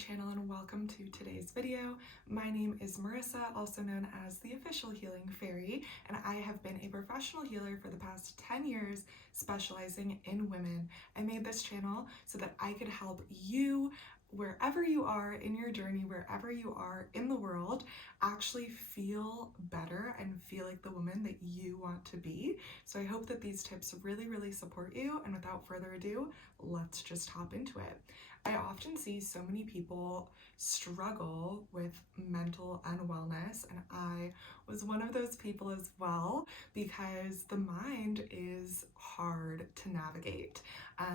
channel and welcome to today's video. My name is Marissa, also known as the Official Healing Fairy, and I have been a professional healer for the past 10 years, specializing in women. I made this channel so that I could help you wherever you are in your journey, wherever you are in the world, actually feel better and feel like the woman that you want to be. So I hope that these tips really support you, and without further ado, let's just hop into it. I often see so many people struggle with mental unwellness, and I was one of those people as well, because the mind is hard to navigate.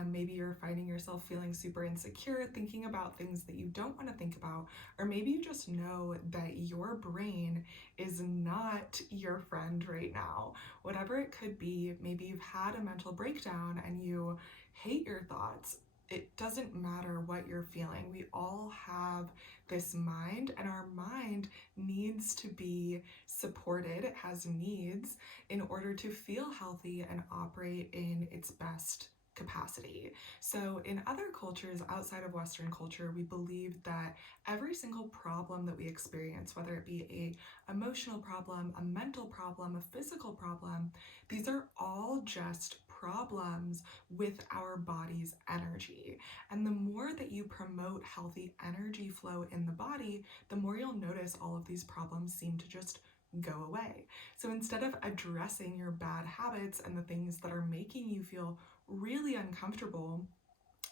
Maybe you're finding yourself feeling super insecure, thinking about things that you don't want to think about, or maybe you just know that your brain is not your friend right now. Whatever it could be, maybe you've had a mental breakdown and you hate your thoughts. It doesn't matter what you're feeling. We all have this mind, and our mind needs to be supported. It has needs in order to feel healthy and operate in its best capacity. So in other cultures outside of Western culture, we believe that every single problem that we experience, whether it be a emotional problem, a mental problem, a physical problem, these are all just problems with our body's energy. And the more that you promote healthy energy flow in the body, the more you'll notice all of these problems seem to just go away. So instead of addressing your bad habits and the things that are making you feel really uncomfortable,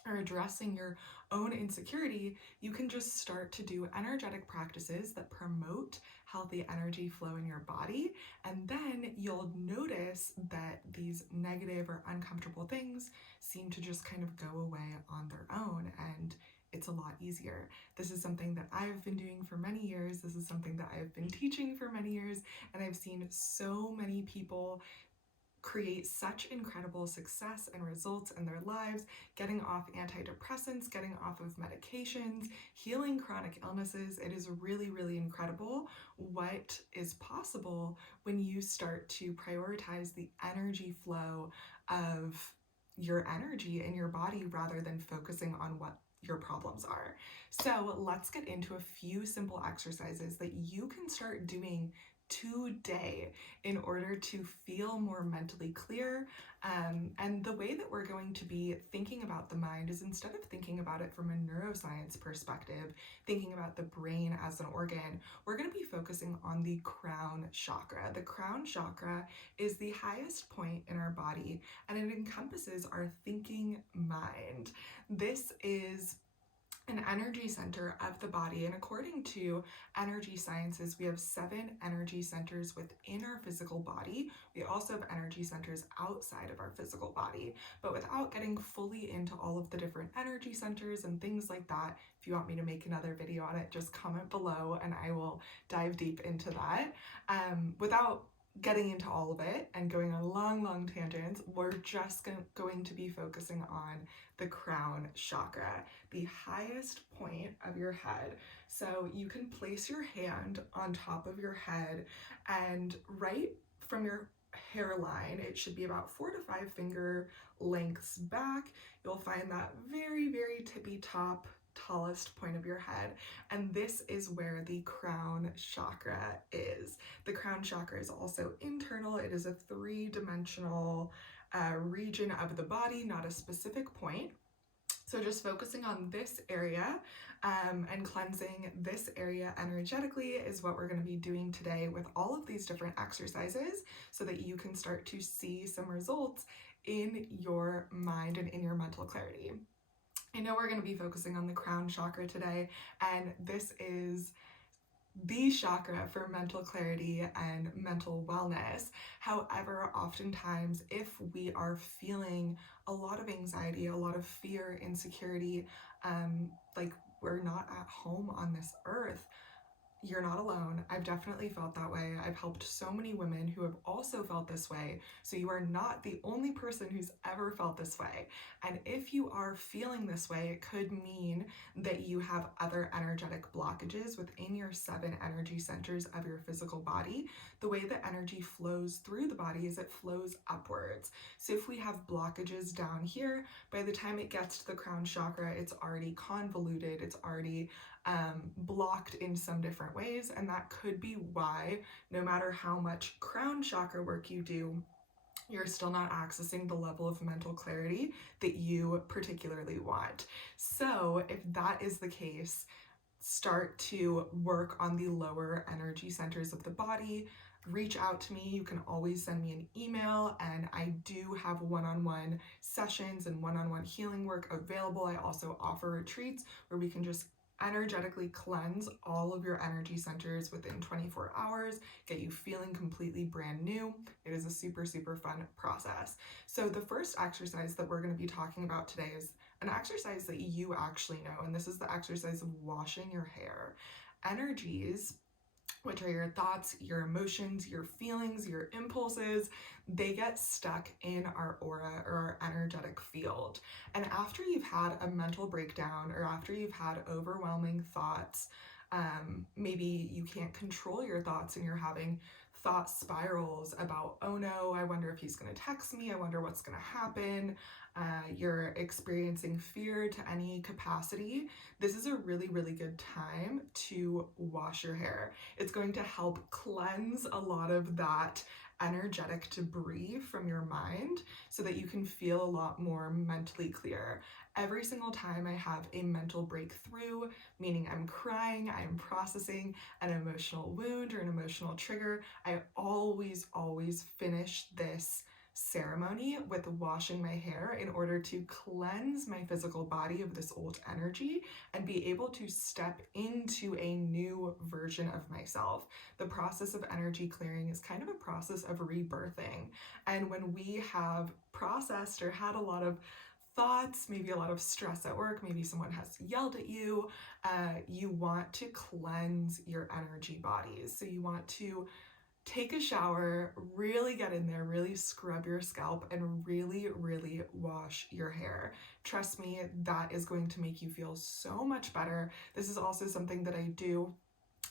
or addressing your own insecurity, you can just start to do energetic practices that promote healthy energy flow in your body. And then you'll notice that these negative or uncomfortable things seem to just kind of go away on their own, and it's a lot easier. This is something that I've been doing for many years. This is something that I've been teaching for many years, and I've seen so many people create such incredible success and results in their lives, getting off antidepressants, getting off of medications, healing chronic illnesses. It is really incredible what is possible when you start to prioritize the energy flow of your energy in your body rather than focusing on what your problems are. So let's get into a few simple exercises that you can start doing today in order to feel more mentally clear. And the way that we're going to be thinking about the mind is, instead of thinking about it from a neuroscience perspective, thinking about the brain as an organ, we're going to be focusing on the crown chakra. The crown chakra is the highest point in our body, and it encompasses our thinking mind. This is an energy center of the body, and according to energy sciences, we have 7 energy centers within our physical body. We also have energy centers outside of our physical body, but without getting fully into all of the different energy centers and things like that, if you want me to make another video on it, just comment below and I will dive deep into that. Without getting into all of it and going on long tangents, we're just going to be focusing on the crown chakra, the highest point of your head. So you can place your hand on top of your head, and right from your hairline, it should be about 4 to 5 finger lengths back, you'll find that very tippy top tallest point of your head, and this is where the crown chakra is. The crown chakra is also internal. It is a 3-dimensional region of the body, not a specific point. So just focusing on this area and cleansing this area energetically is what we're going to be doing today with all of these different exercises, so that you can start to see some results in your mind and in your mental clarity. I know we're going to be focusing on the crown chakra today, and this is the chakra for mental clarity and mental wellness. However, oftentimes, if we are feeling a lot of anxiety, a lot of fear, insecurity, like we're not at home on this earth, you're not alone. I've definitely felt that way. I've helped so many women who have also felt this way. So you are not the only person who's ever felt this way. And if you are feeling this way, it could mean that you have other energetic blockages within your 7 energy centers of your physical body. The way that energy flows through the body is it flows upwards. So if we have blockages down here, by the time it gets to the crown chakra, it's already convoluted, it's already blocked in some different ways, and that could be why no matter how much crown chakra work you do, you're still not accessing the level of mental clarity that you particularly want. So if that is the case, start to work on the lower energy centers of the body. Reach out to me. You can always send me an email, and I do have one-on-one sessions and one-on-one healing work available. I also offer retreats where we can just energetically cleanse all of your energy centers within 24 hours, get you feeling completely brand new. It is a super, super fun process. So the first exercise that we're going to be talking about today is an exercise that you actually know, and this is the exercise of washing your hair. Energies, which are your thoughts, your emotions, your feelings, your impulses, they get stuck in our aura or our energetic field. And after you've had a mental breakdown or after you've had overwhelming thoughts, maybe you can't control your thoughts and you're having thought spirals about, oh no, I wonder if he's going to text me, I wonder what's going to happen. You're experiencing fear to any capacity. This is a really, really good time to wash your hair. It's going to help cleanse a lot of that energetic debris from your mind so that you can feel a lot more mentally clear. Every single time I have a mental breakthrough, meaning I'm crying, I'm processing an emotional wound or an emotional trigger, I always finish this ceremony with washing my hair in order to cleanse my physical body of this old energy and be able to step into a new version of myself. The process of energy clearing is kind of a process of rebirthing. And when we have processed or had a lot of thoughts, maybe a lot of stress at work, maybe someone has yelled at you, you want to cleanse your energy bodies. So you want to take a shower, really get in there, really scrub your scalp, and really wash your hair. Trust me, that is going to make you feel so much better. This is also something that I do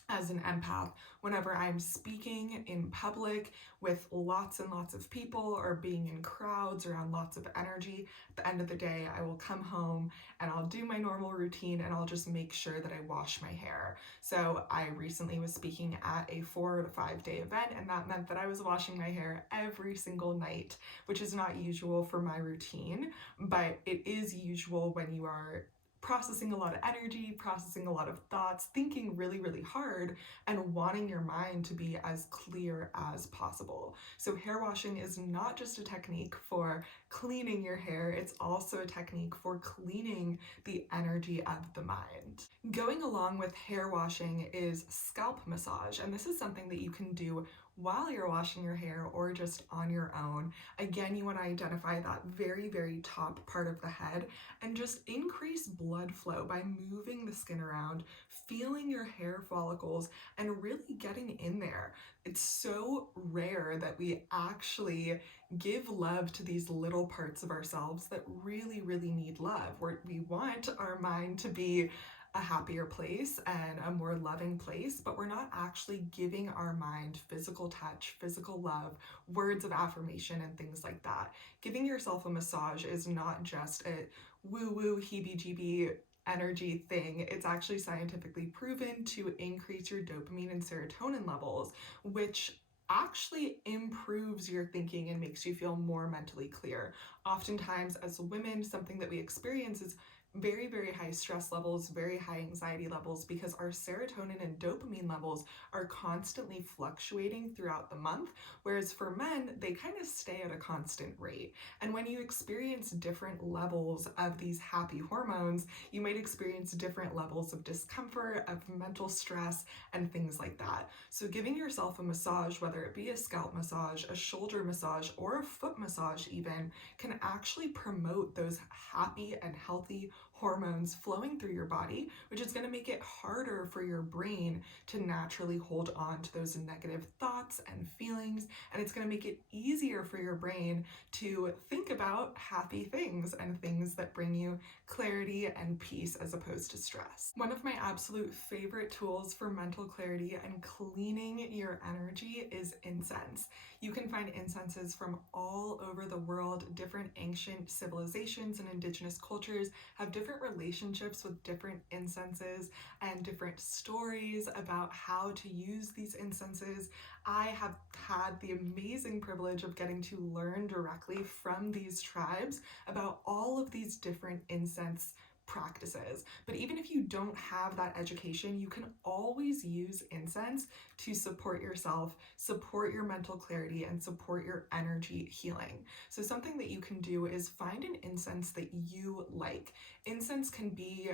as an empath whenever I'm speaking in public with lots and lots of people or being in crowds around lots of energy. At the end of the day, I will come home and I'll do my normal routine and I'll just make sure that I wash my hair. So I recently was speaking at a 4 to 5 day event, and that meant that I was washing my hair every single night, which is not usual for my routine, but it is usual when you are processing a lot of energy, processing a lot of thoughts, thinking really hard, and wanting your mind to be as clear as possible. So hair washing is not just a technique for cleaning your hair, it's also a technique for cleaning the energy of the mind. Going along with hair washing is scalp massage, and this is something that you can do while you're washing your hair or just on your own. Again, you want to identify that very top part of the head and just increase blood flow by moving the skin around, feeling your hair follicles, and really getting in there. It's so rare that we actually give love to these little parts of ourselves that really need love. We want our mind to be a happier place and a more loving place, but we're not actually giving our mind physical touch, physical love, words of affirmation, and things like that. Giving yourself a massage is not just a woo-woo, heebie-jeebie energy thing. It's actually scientifically proven to increase your dopamine and serotonin levels, which actually improves your thinking and makes you feel more mentally clear. Oftentimes, as women, something that we experience is very high stress levels, very high anxiety levels, because our serotonin and dopamine levels are constantly fluctuating throughout the month, whereas for men, they kind of stay at a constant rate. And when you experience different levels of these happy hormones, you might experience different levels of discomfort, of mental stress, and things like that. So giving yourself a massage, whether it be a scalp massage, a shoulder massage, or a foot massage even, can actually promote those happy and healthy hormones flowing through your body, which is going to make it harder for your brain to naturally hold on to those negative thoughts and feelings. And it's going to make it easier for your brain to think about happy things and things that bring you clarity and peace as opposed to stress. One of my absolute favorite tools for mental clarity and cleaning your energy is incense. You can find incenses from all over the world. Different ancient civilizations and indigenous cultures have different relationships with different incenses and different stories about how to use these incenses. I have had the amazing privilege of getting to learn directly from these tribes about all of these different incense practices. But even if you don't have that education, you can always use incense to support yourself, support your mental clarity, and support your energy healing. So something that you can do is find an incense that you like. Incense can be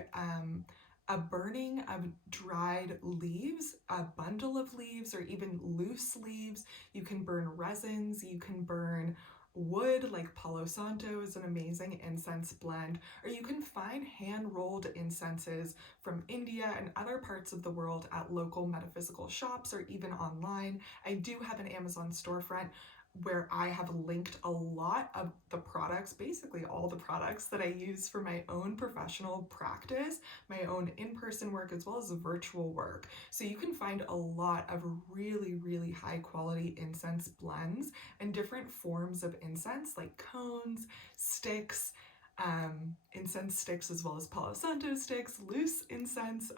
a burning of dried leaves, a bundle of leaves, or even loose leaves. You can burn resins, you can burn wood, like Palo Santo is an amazing incense blend, or you can find hand-rolled incenses from India and other parts of the world at local metaphysical shops or even online. I do have an Amazon storefront where I have linked a lot of the products, basically all the products that I use for my own professional practice, my own in-person work, as well as virtual work. So you can find a lot of really, really high quality incense blends and different forms of incense like cones, sticks, incense sticks, as well as Palo Santo sticks, loose incense,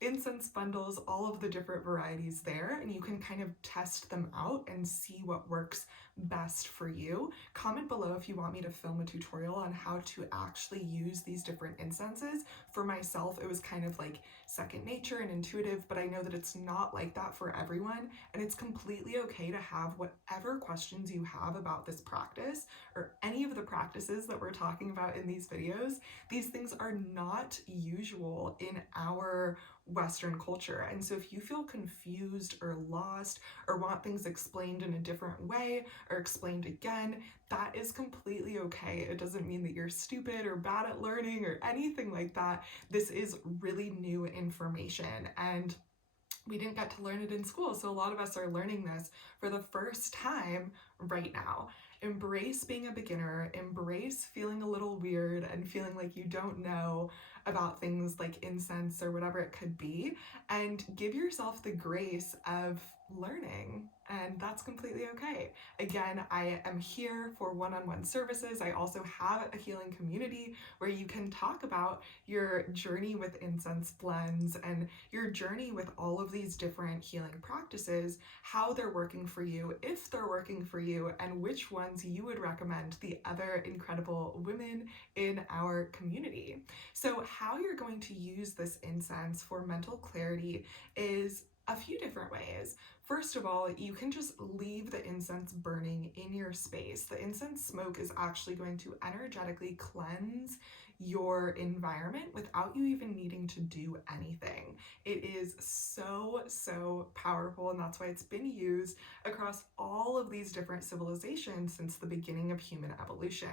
incense bundles, all of the different varieties there, and you can kind of test them out and see what works best for you. Comment below if you want me to film a tutorial on how to actually use these different incenses. For myself, it was kind of like second nature and intuitive, but I know that it's not like that for everyone, and it's completely okay to have whatever questions you have about this practice or any of the practices that we're talking about in these videos. These things are not usual in our Western culture. And so if you feel confused or lost or want things explained in a different way or explained again, that is completely okay. It doesn't mean that you're stupid or bad at learning or anything like that. This is really new information, and we didn't get to learn it in school, so a lot of us are learning this for the first time right now. Embrace being a beginner, embrace feeling a little weird and feeling like you don't know about things like incense or whatever it could be, and give yourself the grace of learning, and that's completely okay. Again, I am here for one-on-one services. I also have a healing community where you can talk about your journey with incense blends and your journey with all of these different healing practices, how they're working for you, if they're working for you, and which ones you would recommend the other incredible women in our community. So how you're going to use this incense for mental clarity is a few different ways. First of all, you can just leave the incense burning in your space. The incense smoke is actually going to energetically cleanse your environment without you even needing to do anything. It is so powerful, and that's why it's been used across all of these different civilizations since the beginning of human evolution.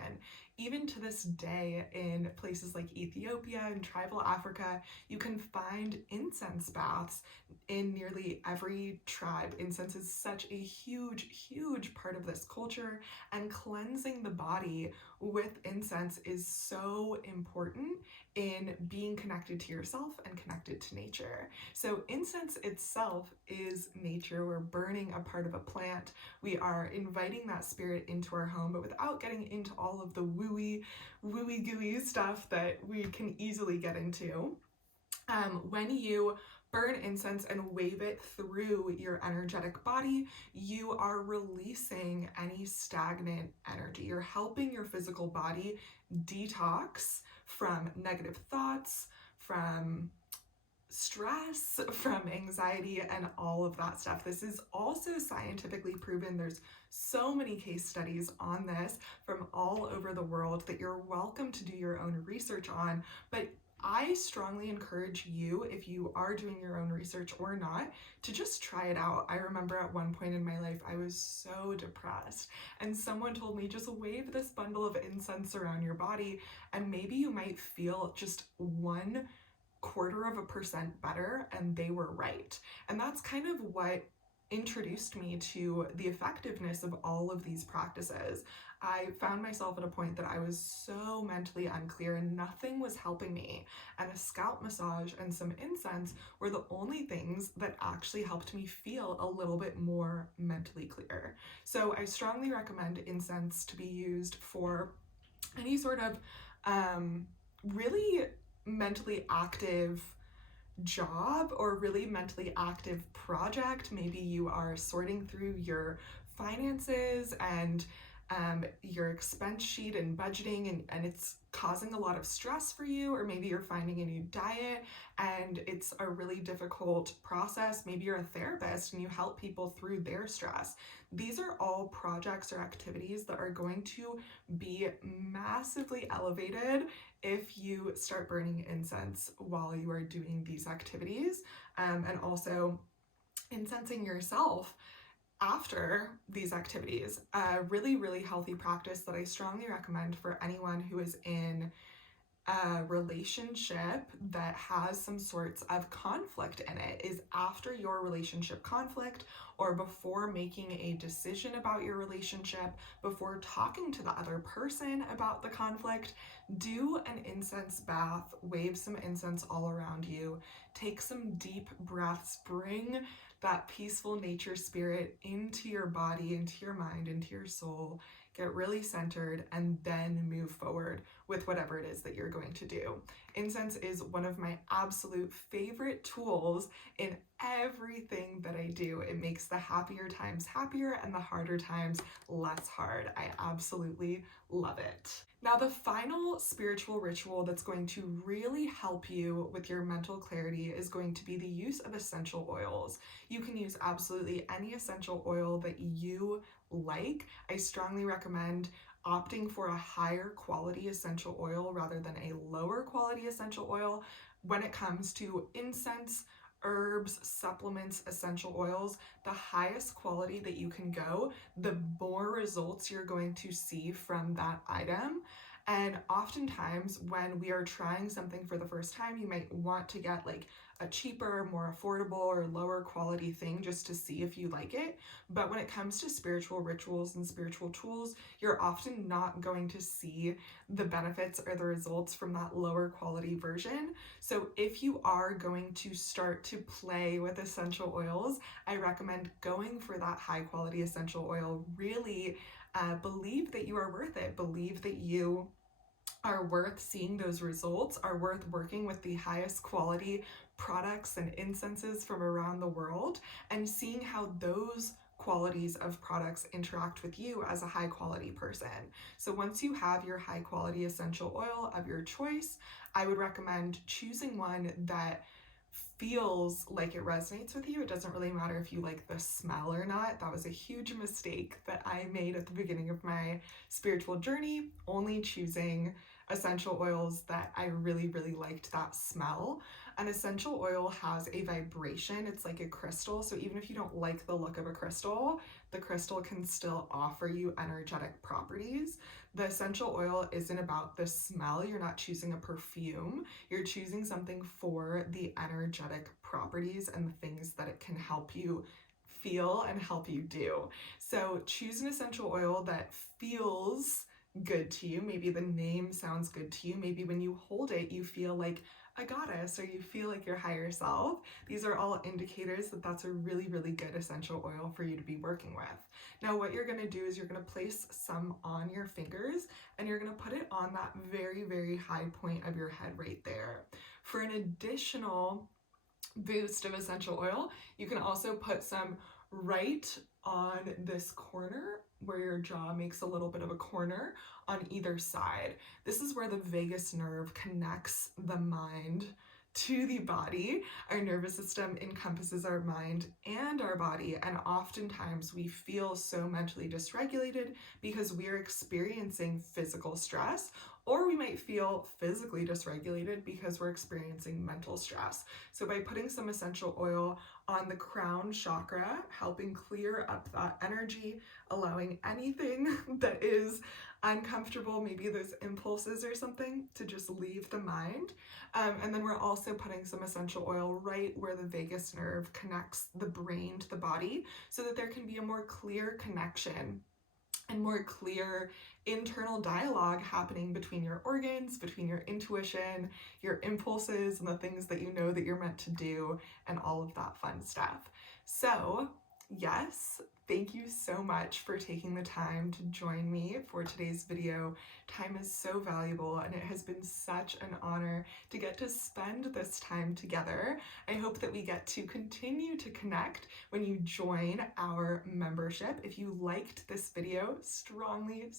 Even to this day, in places like Ethiopia and tribal Africa, you can find incense baths in nearly every tribe. Incense is such a huge part of this culture, and cleansing the body with incense is so important in being connected to yourself and connected to nature. So incense itself is nature. We're burning a part of a plant. We are inviting that spirit into our home, but without getting into all of the wooey gooey stuff that we can easily get into. When you burn incense and wave it through your energetic body, you are releasing any stagnant energy. You're helping your physical body detox from negative thoughts, from stress, from anxiety, and all of that stuff. This is also scientifically proven. There's so many case studies on this from all over the world that you're welcome to do your own research on, but I strongly encourage you, if you are doing your own research or not, to just try it out. I remember at one point in my life, I was so depressed, and someone told me, just wave this bundle of incense around your body, and maybe you might feel just 1/4% better, and they were right. And that's kind of what introduced me to the effectiveness of all of these practices. I found myself at a point that I was so mentally unclear and nothing was helping me, and a scalp massage and some incense were the only things that actually helped me feel a little bit more mentally clear. So I strongly recommend incense to be used for any sort of really mentally active job or really mentally active project. Maybe you are sorting through your finances and your expense sheet and budgeting, and it's causing a lot of stress for you, or maybe you're finding a new diet and it's a really difficult process. Maybe you're a therapist and you help people through their stress. These are all projects or activities that are going to be massively elevated if you start burning incense while you are doing these activities, and also incensing yourself after these activities. A really, really healthy practice that I strongly recommend for anyone who is in a relationship that has some sorts of conflict in it is, after your relationship conflict or before making a decision about your relationship, before talking to the other person about the conflict, do an incense bath, wave some incense all around you, take some deep breaths, bring that peaceful nature spirit into your body, into your mind, into your soul, get really centered, and then move forward with whatever it is that you're going to do. Incense is one of my absolute favorite tools in everything that I do. It makes the happier times happier and the harder times less hard. I absolutely love it. Now, the final spiritual ritual that's going to really help you with your mental clarity is going to be the use of essential oils. You can use absolutely any essential oil that you like. I strongly recommend opting for a higher quality essential oil rather than a lower quality essential oil when it comes to incense, herbs, supplements, essential oils. The highest quality that you can go, the more results you're going to see from that item. And oftentimes when we are trying something for the first time, you might want to get like a cheaper, more affordable, or lower quality thing just to see if you like it. But when it comes to spiritual rituals and spiritual tools, you're often not going to see the benefits or the results from that lower quality version. So if you are going to start to play with essential oils, I recommend going for that high quality essential oil. Really believe that you are worth it. Believe that you are worth seeing those results, are worth working with the highest quality products and incenses from around the world, and seeing how those qualities of products interact with you as a high quality person. So once you have your high quality essential oil of your choice, I would recommend choosing one that feels like it resonates with you. It doesn't really matter if you like the smell or not. That was a huge mistake that I made at the beginning of my spiritual journey, only choosing essential oils that I really, really liked that smell. An essential oil has a vibration. It's like a crystal. So even if you don't like the look of a crystal, the crystal can still offer you energetic properties. The essential oil isn't about the smell. You're not choosing a perfume. You're choosing something for the energetic properties and the things that it can help you feel and help you do. So choose an essential oil that feels good to you. Maybe the name sounds good to you. Maybe when you hold it, you feel like a goddess or you feel like your higher self. These are all indicators that that's a really, really good essential oil for you to be working with. Now, what you're going to do is you're going to place some on your fingers and you're going to put it on that very, very high point of your head right there. For an additional boost of essential oil, you can also put some right on this corner where your jaw makes a little bit of a corner on either side. This is where the vagus nerve connects the mind to the body. Our nervous system encompasses our mind and our body, and oftentimes we feel so mentally dysregulated because we are experiencing physical stress or we might feel physically dysregulated because we're experiencing mental stress. So by putting some essential oil on the crown chakra, helping clear up that energy, allowing anything that is uncomfortable, maybe those impulses or something, to just leave the mind. And then we're also putting some essential oil right where the vagus nerve connects the brain to the body, so that there can be a more clear connection and more clear internal dialogue happening between your organs, between your intuition, your impulses, and the things that you know that you're meant to do, and all of that fun stuff. So, yes, thank you so much for taking the time to join me for today's video. Time is so valuable, and it has been such an honor to get to spend this time together. I hope that we get to continue to connect when you join our membership. If you liked this video, strongly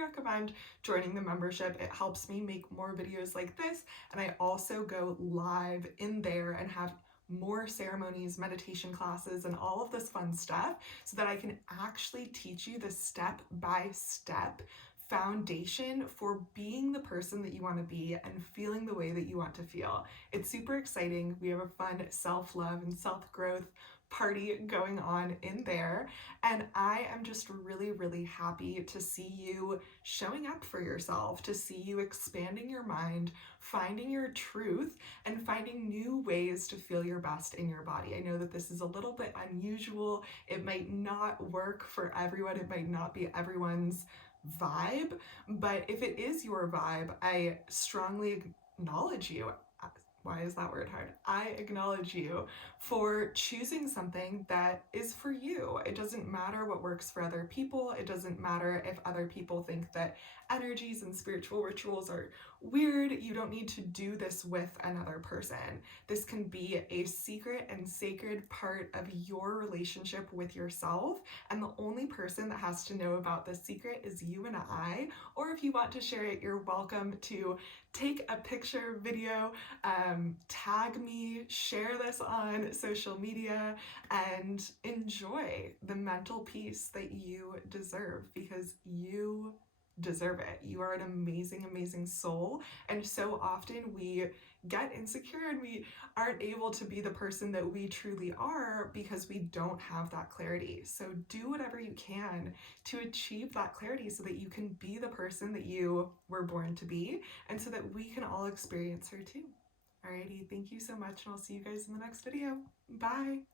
recommend joining the membership. It helps me make more videos like this, and I also go live in there and have more ceremonies, meditation classes, and all of this fun stuff, so that I can actually teach you the step-by-step foundation for being the person that you want to be and feeling the way that you want to feel. It's super exciting. We have a fun self-love and self-growth party going on in there, and I am just really happy to see you showing up for yourself, to see you expanding your mind, finding your truth, and finding new ways to feel your best in your body. I know that this is a little bit unusual. It might not work for everyone. It might not be everyone's vibe, but if it is your vibe, I strongly acknowledge you. Why is that word hard? I acknowledge you for choosing something that is for you. It doesn't matter what works for other people. It doesn't matter if other people think that energies and spiritual rituals are weird. You don't need to do this with another person. This can be a secret and sacred part of your relationship with yourself, and the only person that has to know about this secret is you and I. Or if you want to share it, you're welcome to take a picture, video, tag me, share this on social media, and enjoy the mental peace that you deserve, because you deserve it. You are an amazing soul, and so often we get insecure and we aren't able to be the person that we truly are because we don't have that clarity. So do whatever you can to achieve that clarity so that you can be the person that you were born to be, and so that we can all experience her too. Alrighty, thank you so much, and I'll see you guys in the next video. Bye!